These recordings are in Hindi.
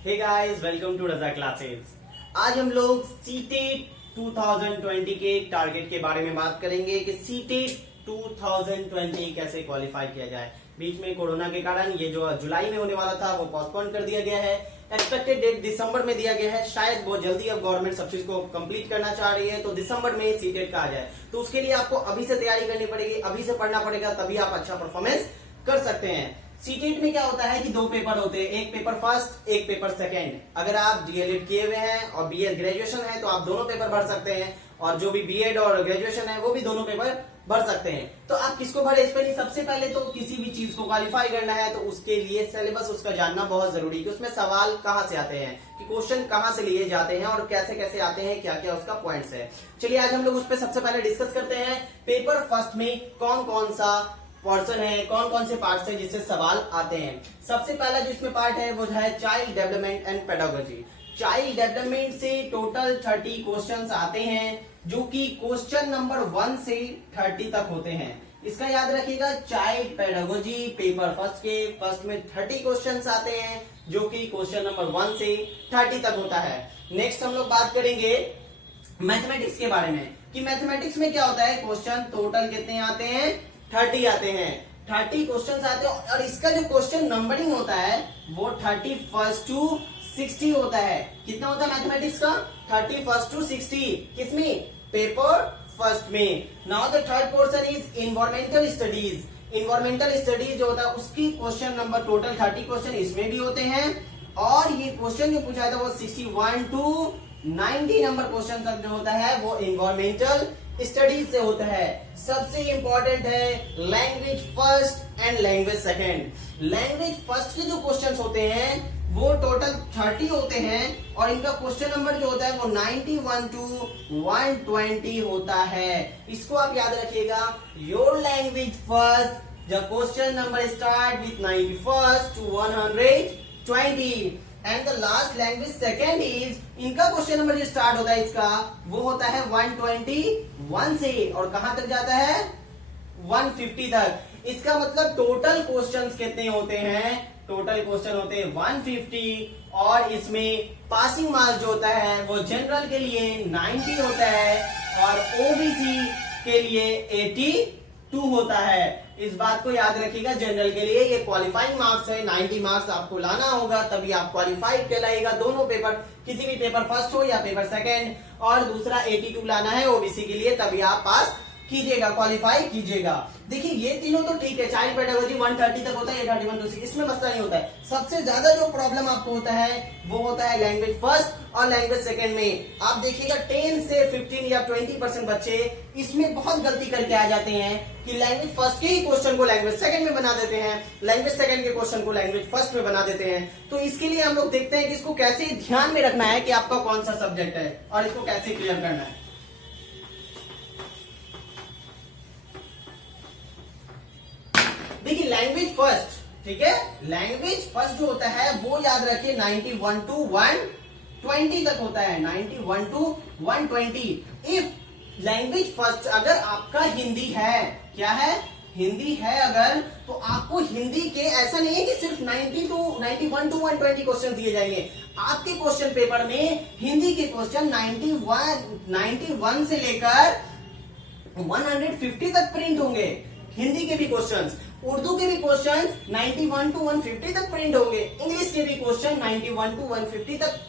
Hey guys, welcome to Raza classes. आज हम लोग सीटेट 2020 के टारगेट के बारे में बात करेंगे कि सीटेट 2020 कैसे क्वालिफाई किया जाए। बीच में कोरोना के कारण ये जो जुलाई में होने वाला था वो पोस्टपोन कर दिया गया है। एक्सपेक्टेड डेट दिसंबर में दिया गया है। शायद बहुत जल्दी अब गवर्नमेंट सब चीज को कंप्लीट करना चाह रही है, तो दिसंबर में सीटेट का आ जाए। तो उसके लिए आपको अभी से तैयारी करनी पड़ेगी, अभी से पढ़ना पड़ेगा, तभी आप अच्छा परफॉर्मेंस कर सकते हैं। सीटेट में क्या होता है कि दो पेपर होते हैं, एक पेपर फर्स्ट, एक पेपर सेकंड। अगर आप डीएलएड किए हुए हैं और बीएड ग्रेजुएशन है तो आप दोनों पेपर भर सकते हैं, और जो भी बीएड और ग्रेजुएशन है वो भी दोनों पेपर भर सकते हैं। तो आप किसको भरे इस पे? सबसे पहले तो किसी भी चीज को क्वालिफाई करना है तो उसके लिए सिलेबस उसका जानना बहुत जरूरी है कि उसमें सवाल कहाँ से आते हैं, कि क्वेश्चन कहाँ से लिए जाते हैं और कैसे कैसे आते हैं, क्या क्या उसका पॉइंट्स है। चलिए आज हम लोग उस पर सबसे पहले डिस्कस करते हैं। पेपर फर्स्ट में कौन कौन सा पोर्शन है, कौन कौन से पार्ट्स हैं जिससे सवाल आते हैं। सबसे पहला जो इसमें पार्ट है वो है child development and pedagogy. Child development से टोटल 30 क्वेश्चंस आते हैं, जो कि क्वेश्चन नंबर 1 से 30 तक होते हैं। इसका याद रखिएगा। चाइल्ड पेडागोजी पेपर फर्स्ट के फर्स्ट में 30 क्वेश्चंस आते हैं, जो कि क्वेश्चन नंबर 1 से 30 तक होता है। नेक्स्ट हम लोग बात करेंगे मैथमेटिक्स के बारे में, कि मैथमेटिक्स में क्या होता है। क्वेश्चन टोटल कितने आते हैं? 30 आते हैं। 30 क्वेश्चन आते हैं, और इसका जो क्वेश्चन नंबरिंग होता है वो 31 to 60 होता है। कितना होता है मैथमेटिक्स का? 31 to 60। किसमें? पेपर फर्स्ट में। Now the third portion is environmental studies. Environmental studies जो होता है उसकी क्वेश्चन नंबर टोटल 30 क्वेश्चन इसमें भी होते हैं, और ये क्वेश्चन जो पूछा था वो 61 to 90 नंबर क्वेश्चन तक जो होता है वो इन्वायरमेंटल स्टडीज से होता है। सबसे इंपॉर्टेंट है language first and language second. Language first के जो क्वेश्चंस होते हैं वो टोटल 30 होते हैं, और इनका क्वेश्चन नंबर जो होता है वो 91 to 120 होता है। इसको आप याद रखिएगा। Your language first the question number start with 91 to 120, and the last language second is, इनका क्वेश्चन नंबर जो स्टार्ट होता है इसका वो होता है 121 से, और कहां तक जाता है? 150 तक। इसका मतलब टोटल क्वेश्चंस कितने होते हैं? टोटल क्वेश्चन होते हैं 150, और इसमें पासिंग मार्क्स जो होता है वो जनरल के लिए 90 होता है, और ओबीसी के लिए 82 होता है। इस बात को याद रखिएगा। जनरल के लिए ये क्वालिफाइंग मार्क्स है, 90 मार्क्स आपको लाना होगा, तभी आप क्वालिफाइड कहलाएगा। दोनों पेपर, किसी भी पेपर फर्स्ट हो या पेपर सेकंड, और दूसरा 82 लाना है ओबीसी के लिए, तभी आप पास कीजिएगा, क्वालिफाई कीजिएगा। देखिए ये तीनों तो ठीक है। चाइल्ड पेडागोजी 130 तक होता है, 31 to 60, इसमें मसला नहीं होता है। सबसे ज्यादा जो प्रॉब्लम आपको होता है वो होता है लैंग्वेज फर्स्ट और लैंग्वेज सेकंड में। आप देखिएगा 10 से 15 या 20% बच्चे इसमें बहुत गलती करके आ जाते हैं कि लैंग्वेज फर्स्ट के ही क्वेश्चन को लैंग्वेज सेकंड में बना देते हैं, लैंग्वेज सेकंड के क्वेश्चन को लैंग्वेज फर्स्ट में बना देते हैं। तो इसके लिए हम लोग देखते हैं कि इसको कैसे ध्यान में रखना है कि आपका कौन सा सब्जेक्ट है और इसको कैसे क्लियर करना है। देखिए लैंग्वेज फर्स्ट, ठीक है, लैंग्वेज फर्स्ट जो होता है वो याद रखिए 91 to 120 तक होता है। 91 to 120। इफ लैंग्वेज फर्स्ट अगर आपका हिंदी है, क्या है? हिंदी है अगर, तो आपको हिंदी के ऐसा नहीं है कि सिर्फ 91 to 120 क्वेश्चन दिए जाएंगे। आपके क्वेश्चन पेपर में हिंदी के क्वेश्चन 91 से लेकर 150 तक प्रिंट होंगे। हिंदी के भी क्वेश्चंस, उर्दू के भी क्वेश्चंस 91 to 150 तक प्रिंट होंगे, इंग्लिश के भी क्वेश्चन 91 to 150 तक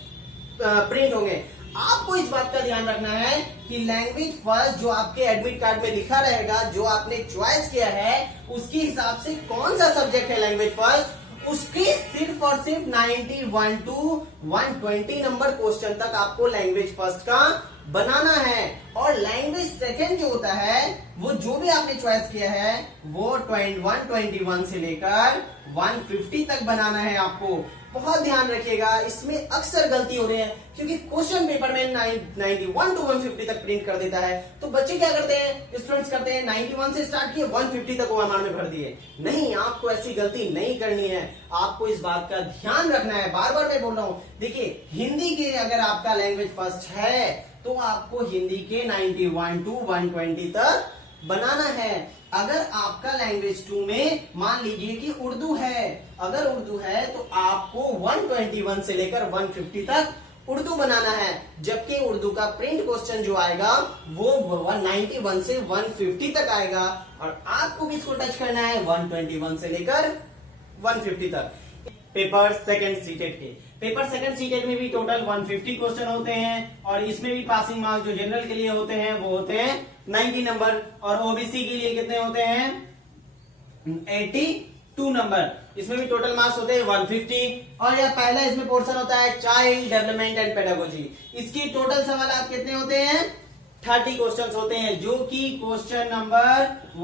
प्रिंट होंगे। आपको इस बात का ध्यान रखना है कि लैंग्वेज फर्स्ट जो आपके एडमिट कार्ड में लिखा रहेगा, जो आपने चॉइस किया है उसके हिसाब से कौन सा सब्जेक्ट है लैंग्वेज फर्स्ट, उसके सिर्फ और सिर्फ 91 to 120 नंबर क्वेश्चन तक आपको लैंग्वेज फर्स्ट का बनाना है। और लैंग्वेज सेकंड जो होता है वो जो भी आपने चॉइस किया है वो 121 से लेकर 150 तक बनाना है आपको। बहुत ध्यान रखिएगा, इसमें अक्सर गलती हो रही है क्योंकि क्वेश्चन पेपर में 91 to 150 तक प्रिंट कर देता है। तो बच्चे क्या करते हैं, स्टूडेंट्स करते हैं 91 से स्टार्ट किए 150 तक ओएमआर में भर दिए। नहीं, आपको ऐसी गलती नहीं करनी है। आपको इस बात का ध्यान रखना है। बार बार मैं बोल रहा हूं, देखिए हिंदी के अगर आपका लैंग्वेज फर्स्ट है तो आपको हिंदी के 91 to 120 तक बनाना है। अगर आपका लैंग्वेज 2 में मान लीजिए कि उर्दू है, अगर उर्दू है तो आपको 121 से लेकर 150 तक उर्दू बनाना है, जबकि उर्दू का प्रिंट क्वेश्चन जो आएगा वो 191 से 150 तक आएगा, और आपको किसको टच करना है 121 से लेकर 150 तक। पेपर सेकंड सीटेड के, पेपर सेकंड सीटेड में भी टोटल 150 क्वेश्चन होते हैं, और इसमें भी पासिंग मार्क्स जो जनरल के लिए होते हैं वो होते हैं 90 नंबर, और ओबीसी के लिए कितने होते हैं 82 नंबर। इसमें भी टोटल मार्क्स होते हैं 150, और यह पहला इसमें पोर्शन होता है चाइल्ड डेवलपमेंट एंड पेडागोजी। इसकी टोटल सवाल कितने होते हैं 30 क्वेश्चन होते हैं, जो कि क्वेश्चन नंबर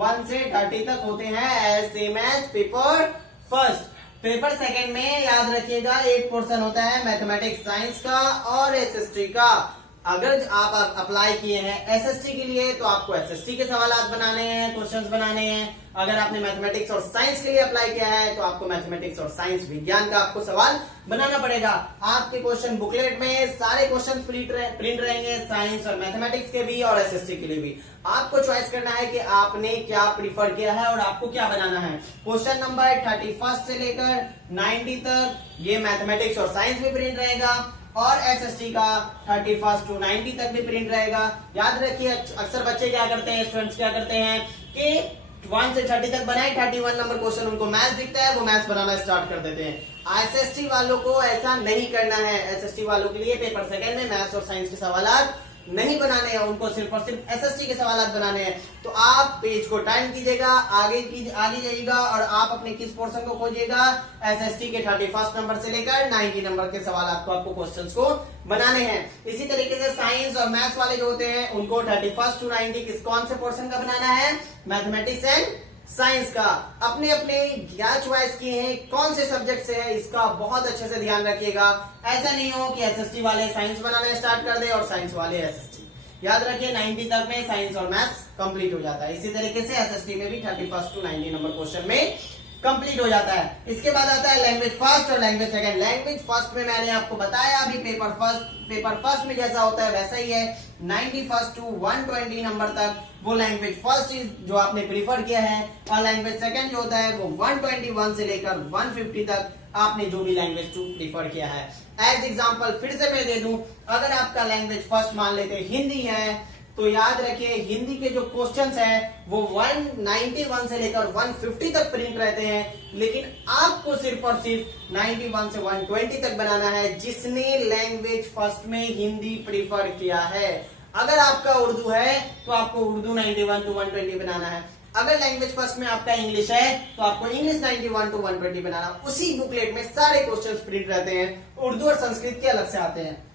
1 से 30 तक होते हैं, as same as paper first. Paper second में याद रखिएगा एक पोर्शन होता है मैथमेटिक्स साइंस का और एसएसटी का। अगर आप अप्लाई किए हैं एसएसटी के लिए तो आपको एसएसटी के सवाल बनाने हैं, क्वेश्चंस बनाने हैं। अगर आपने मैथमेटिक्स और साइंस के लिए अप्लाई किया है तो आपको मैथमेटिक्स और साइंस विज्ञान का आपको सवाल बनाना पड़ेगा। आपके क्वेश्चन बुकलेट में सारे क्वेश्चन प्रिंट रहेंगे, साइंस और मैथमेटिक्स के भी और एसएसटी के लिए भी। आपको चॉइस करना है कि आपने क्या प्रीफर किया है और आपको क्या बनाना है। क्वेश्चन नंबर 31 से लेकर 90 तक ये मैथमेटिक्स और साइंस में प्रिंट रहेगा, और एसएसटी का 31 to 90 तक भी प्रिंट रहेगा। याद रखिए अक्सर बच्चे क्या करते हैं, स्टूडेंट्स क्या करते हैं कि 1 से 30 तक बनाए, 31 नंबर क्वेश्चन उनको मैथ्स दिखता है, वो मैथ्स बनाना स्टार्ट कर देते हैं। एसएसटी वालों को ऐसा नहीं करना है। एसएसटी वालों के लिए पेपर सेकंड में मैथ्स और साइंस के सवाल नहीं बनाने हैं, उनको सिर्फ और सिर्फ एसएसटी के सवाल बनाने हैं। तो आप पेज को टर्न कीजिएगा, आगे जाइएगा, और आप अपने किस पोर्शन को खोजिएगा एसएसटी के 31 नंबर से लेकर 90 नंबर के सवाल आपको क्वेश्चंस को बनाने हैं। इसी तरीके से साइंस और मैथ्स वाले जो होते हैं उनको 31 to 90 कौन से पोर्शन का बनाना है मैथमेटिक्स एंड साइंस का। अपने अपने क्या चॉइस किए हैं, कौन से सब्जेक्ट से है, इसका बहुत अच्छे से ध्यान रखिएगा। ऐसा नहीं हो कि एसएसटी वाले साइंस बनाना स्टार्ट कर दे और साइंस वाले एसएसटी। याद रखिए 90 तक में साइंस और मैथ्स कंप्लीट हो जाता है। इसी तरीके से एसएसटी में भी 31 to 90 नंबर क्वेश्चन में कंप्लीट हो जाता है। इसके बाद आता है लैंग्वेज फर्स्ट और लैंग्वेज सेकंड। लैंग्वेज फर्स्ट में मैंने आपको बताया अभी पेपर फर्स्ट में जैसा होता है वैसा ही है, 91 to 120 नंबर तक वो लैंग्वेज फर्स्ट जो आपने प्रीफर किया है, और लैंग्वेज सेकंड जो होता है वो 121 से लेकर 150 तक आपने जो भी लैंग्वेज 2 प्रीफर किया है। एज एग्जांपल फिर से मैं दे दूं, अगर आपका लैंग्वेज फर्स्ट मान लेते हिंदी है तो याद रखिए हिंदी के जो क्वेश्चंस हैं वो 191 से लेकर 150 तक प्रिंट रहते हैं, लेकिन आपको सिर्फ और सिर्फ 91 से 120 तक बनाना है जिसने लैंग्वेज फर्स्ट में हिंदी प्रीफर किया है। अगर आपका उर्दू है तो आपको उर्दू 91 to 120 बनाना है। अगर लैंग्वेज फर्स्ट में आपका इंग्लिश है तो आपको इंग्लिश 91 to 120 बनाना। उसी बुकलेट में सारे क्वेश्चंस प्रिंट रहते हैं, उर्दू और संस्कृत के अलग से आते हैं।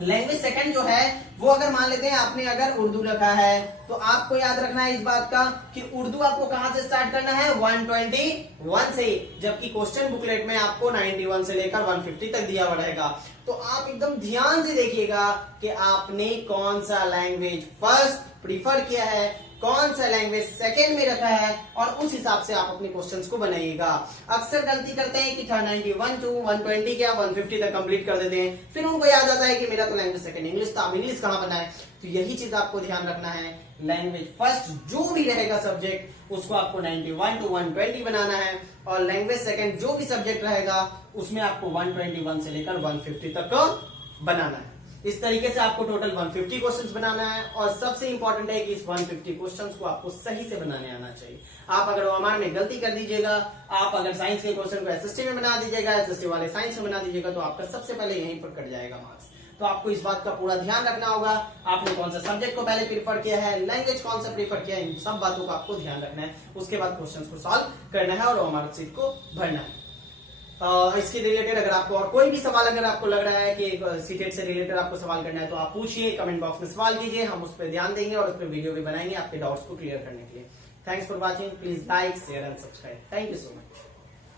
लैंग्वेज सेकंड जो है वो अगर मान लेते हैं आपने अगर उर्दू रखा है तो आपको याद रखना है इस बात का कि उर्दू आपको कहां से स्टार्ट करना है 121 से, जबकि क्वेश्चन बुकलेट में आपको 91 से लेकर 150 तक दिया हुआ रहेगा। तो आप एकदम ध्यान से देखिएगा कि आपने कौन सा लैंग्वेज फर्स्ट प्रीफर किया है, कौन सा लैंग्वेज सेकेंड में रखा है, और उस हिसाब से आप अपने क्वेश्चंस को बनाइएगा। अक्सर गलती करते हैं कि 91 to 120 क्या 150 तक कंप्लीट कर देते हैं, फिर उनको याद आता है कि मेरा तो लैंग्वेज सेकेंड इंग्लिश था, इंग्लिश कहां बनाए। तो यही चीज आपको ध्यान रखना है, लैंग्वेज फर्स्ट जो भी रहेगा सब्जेक्ट उसको आपको 91 to 120 बनाना है, और लैंग्वेज सेकेंड जो भी सब्जेक्ट रहेगा उसमें आपको 121 से लेकर 150 तक बनाना है। इस तरीके से आपको टोटल 150 क्वेश्चंस बनाना है, और सबसे इंपॉर्टेंट है कि इस 150 क्वेश्चंस को आपको सही से बनाने आना चाहिए। आप अगर ओएमआर में गलती कर दीजिएगा, आप अगर साइंस के क्वेश्चन को एसएसटी में बना दीजिएगा, एसएसटी वाले साइंस में बना दीजिएगा, तो आपका सबसे पहले यहीं पर कट जाएगा मार्क्स। तो आपको इस बात का पूरा ध्यान रखना होगा, आपने कौन सा सब्जेक्ट को पहले प्रीफर किया है, लैंग्वेज कौन सा प्रीफर किया है, इन सब बातों का आपको ध्यान रखना है। उसके बाद क्वेश्चंस को सॉल्व करना है और ओएमआर शीट को भरना है। इसके रिलेटेड अगर आपको और कोई भी सवाल अगर आपको लग रहा है कि सीटेट से रिलेटेड आपको सवाल करना है तो आप पूछिए, कमेंट बॉक्स में सवाल कीजिए, हम उस पर ध्यान देंगे और उस पर वीडियो भी बनाएंगे आपके डाउट्स को क्लियर करने के लिए। Thanks for watching, please like share and subscribe. Thank you so much.